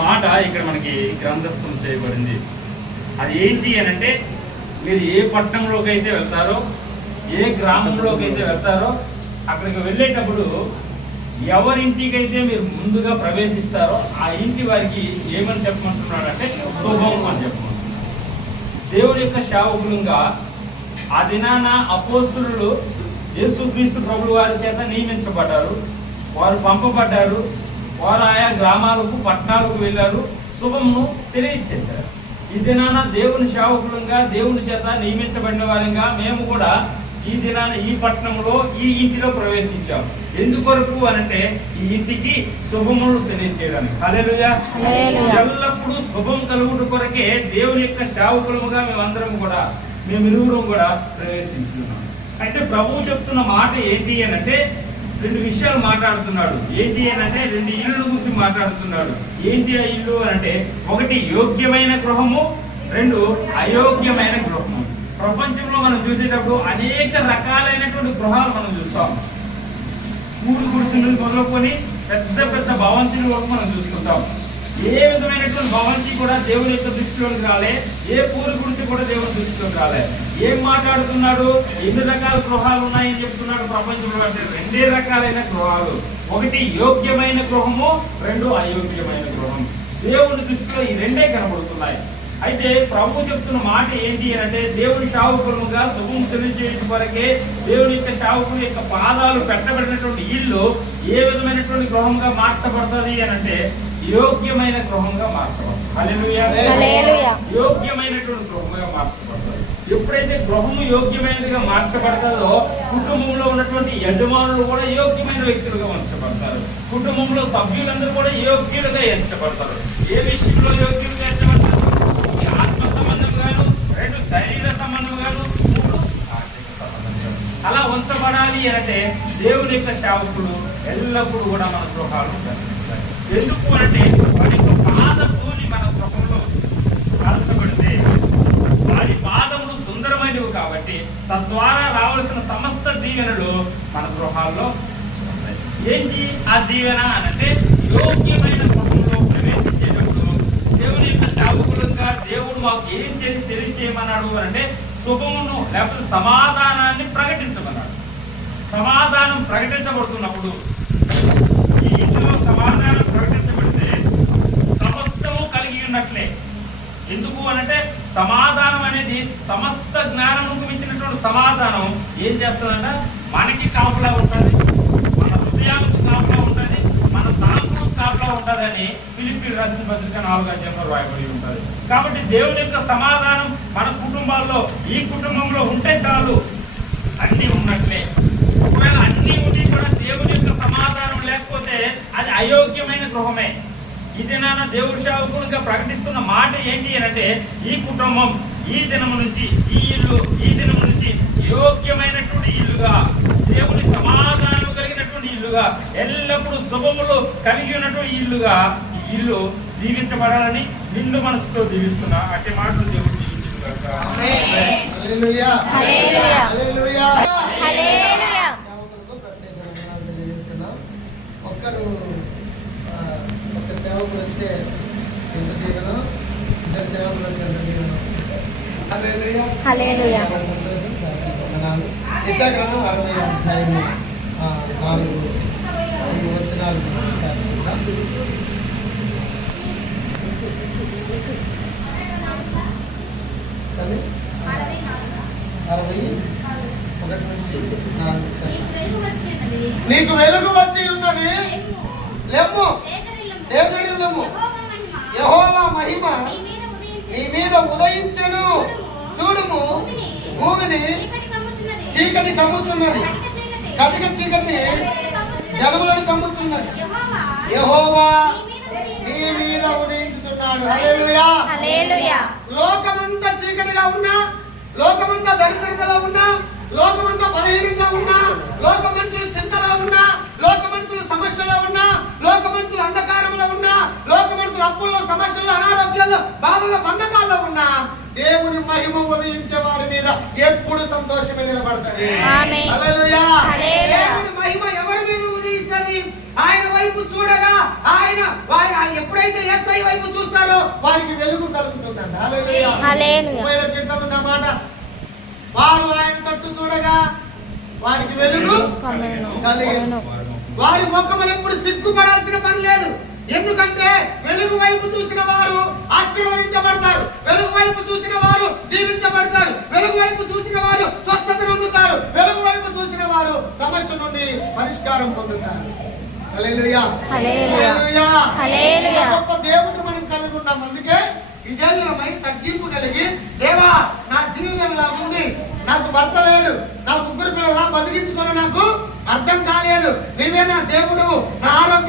మాట ఇక్కడ మనకి గ్రంథస్థం చేయబడింది. అది ఏంటి అని అంటే, మీరు ఏ పట్టణంలోకి అయితే వెళ్తారో, ఏ గ్రామంలోకి అయితే వెళ్తారో, అక్కడికి వెళ్ళేటప్పుడు ఎవరింటికైతే మీరు ముందుగా ప్రవేశిస్తారో ఆ ఇంటి వారికి ఏమని చెప్పమంటున్నాడంటే శుభం అని చెప్పమంటున్నాడు. దేవుడి యొక్క సేవకులుగా ఆ దినాన అపోస్తులు యేసుక్రీస్తు ప్రభువు వారి చేత నియమించబడ్డారు. వారు పంపబడ్డారు. వారు ఆయా గ్రామాలకు పట్టణాలకు వెళ్ళారు, శుభమును తెలియచేశారు. ఈ దినాన దేవుని సేవకులుగా దేవుని చేత నియమించబడిన వారిగా మేము కూడా ఈ దినాన ఈ పట్టణంలో ఈ ఇంటిలో ప్రవేశించాం. ఎందుకొరకు అనంటే ఈ ఇంటికి శుభములు తెలియచేయడానికి. హల్లెలూయా. ఎల్లప్పుడూ శుభం కలుగుట కొరకే దేవుని యొక్క సేవకులుగా మేమిరువురం కూడా ప్రవేశించున్నాం. అయితే ప్రభువు చెప్తున్న మాట ఏంటి అనంటే, రెండు విషయాలు మాట్లాడుతున్నాడు. ఏంటి అనంటే, రెండు ఇళ్ళు గురించి మాట్లాడుతున్నాడు. ఏంటి ఆ ఇల్లు అనంటే, ఒకటి యోగ్యమైన గృహము, రెండు అయోగ్యమైన గృహము. ప్రపంచంలో మనం చూసేటప్పుడు అనేక రకాలైనటువంటి గృహాలు మనం చూస్తాం. పూరు గుడిసెలు మొదలుకొని పెద్ద పెద్ద భవంతుల వరకు మనం చూస్తుంటాం. ఏ విధమైనటువంటి భవంతి కూడా దేవుని యొక్క దృష్టిలోకి రాలే, ఏ పూరి గుడిసి కూడా దేవుని దృష్టిలోకి రాలే. ఏం మాట్లాడుతున్నాడు? ఎన్ని రకాల గృహాలు ఉన్నాయని చెప్తున్నాడు ప్రపంచంలో అంటే, రెండే రకాలైన గృహాలు. ఒకటి యోగ్యమైన గృహము, రెండు అయోగ్యమైన గృహం. దేవుని దృష్టిలో ఈ రెండే కనబడుతున్నాయి. అయితే ప్రభు చెప్తున్న మాట ఏంటి అంటే, దేవుని సేవకులుగా శుభం తెలియజేయడం వరకే దేవుని యొక్క సేవకుల యొక్క పాదాలు పెట్టబడినటువంటి ఇల్లు ఏ విధమైనటువంటి గృహంగా మార్చబడుతుంది అని అంటే, యోగ్యమైన గృహంగా మార్చబడుతుంది. హల్లెలూయా. యోగ్యమైనటువంటి గృహంగా మార్చబడుతుంది. ఎప్పుడైతే గృహము యోగ్యమైనదిగా మార్చబడతారో కుటుంబంలో ఉన్నటువంటి యజమానులు కూడా యోగ్యమైన వ్యక్తులుగా మార్చబడతారు. కుటుంబంలో సభ్యులందరూ కూడా యోగ్యులుగా ఎంచబడతారు. ఏ విషయంలో యోగ్యులుగా ఎంచబడతారు? ఆత్మ సంబంధంగాను, రెండు శరీర సంబంధంగాను, మూడు ఆర్థిక సంబంధంగా అలా ఉంచబడాలి అంటే దేవుని యొక్క సేవకులు ఎల్లప్పుడూ కూడా మన గృహాలు దర్శించాలి. ఎందుకు అంటే, వారి యొక్క పాదతోని మన గృహంలో కాల్చబడితే వారి పాదములు సుందరమైనవి కాబట్టి తద్వారా రావాల్సిన సమస్త దీవెనలు మన గృహాల్లో ఉంటాయి. ఏంటి ఆ దీవెన అంటే, యోగ్యమైన గృహంలో ప్రవేశించేటప్పుడు దేవుని యొక్క సేవకులుగా దేవుడు మాకు ఏం చేసి తెలియచేయమన్నాడు అంటే, శుభమును లేకపోతే సమాధానాన్ని ప్రకటించమన్నాడు. సమాధానం ప్రకటించబడుతున్నప్పుడు, ఈ ఇంటిలో సమాధానం ప్రకటించబడితే సమస్తము కలిగి ఉన్నట్లే. ఎందుకు అనంటే, సమాధానం అనేది సమస్త జ్ఞానముకు మించినటువంటి సమాధానం ఏం చేస్తుందంట, మనకి కాపులా ఉంటుంది, మన హృదయాలకు కాపులా ఉంటుంది, మన తలంపులకు కాపులా ఉంటుందని ఫిలిప్పీయులకు రాసిన పత్రిక 4వ అధ్యాయంలో రాయబడి ఉంటుంది. కాబట్టి దేవుని యొక్క సమాధానం మన కుటుంబాల్లో, ఈ కుటుంబంలో ఉంటే చాలు, అన్నీ ఉన్నట్లే. ఒకవేళ అన్నీ ఉండి కూడా దేవుని యొక్క సమాధానం లేకపోతే అది అయోగ్యమైన గృహమే. ఇది నాన్న దేవుడి సేవకునిగా ప్రకటిస్తున్న మాట ఏంటి అంటే, ఈ కుటుంబం ఈ దినము నుంచి, ఈ ఇల్లు ఈ దినము నుంచి యోగ్యమైనటువంటి ఇల్లుగా, దేవుని సమాధానం కలిగినటువంటి ఇల్లుగా, ఎల్లప్పుడూ శుభములు కలిగి ఉన్నటువంటి ఇల్లుగా ఈ ఇల్లు దీవించబడాలని నిండు మనసుతో దీవిస్తున్నా. అట్టి మాటలు దేవుడు దీవించును గాక. హల్లెలూయా. హల్లెలూయా. హల్లెలూయా. హల్లెలూయా. ఒక్క సేవకులు వస్తే ఎంత దీవెనో, ఇద్దరు సేవకులు వస్తే ఎంత దీవెనో. హల్లెలూయా. హల్లెలూయా. సంతోషం. వందనాలు. యెషయా గ్రంథం 60వ అధ్యాయము 4-5 వచనాలు సాధిస్తాం. కానీ 61 నుంచి 4. నీకు వెలుగు వచ్చి ఉన్నది, లెమ్ము, లేచరిల్లము, యెహోవా మహిమ నీ మీద ఉదయించెను. చూడుము, భూమిని చీకటి కమ్ముచున్నది, కటిక చీకటి జనములను కమ్ముచున్నది. యెహోవా నీ మీద ఉదయించుచున్నాడు. హల్లెలూయా. హల్లెలూయా. లోకమంతా చీకటిగా ఉన్నా, లోకమంతా దరిద్రతలో ఉన్నా, లోకమంతా బలహీనంగా ఉన్నా, లోక మనుషులు చింతలో ఉన్నా, లోక మనుషులు సమస్యలో ఉన్నా, లోక మనుషులు అంధకారంలో ఉన్నా, లోక మనుషులు అప్పుల్లో, సమస్యల్లో, అనారోగ్యాల్లో, బాధల్లో, బంధకాల్లో ఉన్నా, దేవుని మహిమ ఉదయించే వారి మీద ఎప్పుడు సంతోషమే నిలబడతాయి. హల్లెలూయా. దేవుని మహిమ ఎవరి మీద ఉదయిస్తే ఉన్నది. ఆయన వైపు చూడగా ఆయన ఎప్పుడైతే యేసయ్య వైపు చూస్తారో వారికి వెలుగు కలుగుతుందంట. హల్లెలూయా. హల్లెలూయా. 37 కీర్తనలో ఉన్న మాట, వారు ఆయన తట్టు చూడగా వారికి వెలుగు కలిగెను. వారి ముఖములు ఎప్పుడు సిగ్గుపడాల్సిన పని లేదు. ఎందుకంటే వెలుగు వైపు చూసిన వారు ఆశీర్వదించబడతారు, వెలుగు వైపు చూసిన వారు దీవించబడతారు, వెలుగు వైపు చూసిన వారు స్వస్థత పొందుతారు, వెలుగు వైపు చూసిన వారు సమస్య నుండి పరిష్కారం పొందుతారు. హల్లెలూయా. హల్లెలూయా. హల్లెలూయా. గొప్ప దేవుడు మనం కలిగి ఉన్నాం. అందుకే విజయమై తగ్గింపు కలిగి, దేవా నా జీవితం ఇలా ఉంది, నాకు భర్త లేడు, నా 3 పిల్లల బతికించుకొని నాకు అర్థం కాలేదు, నీవే నా దేవుడు, నా ఆరోగ్యం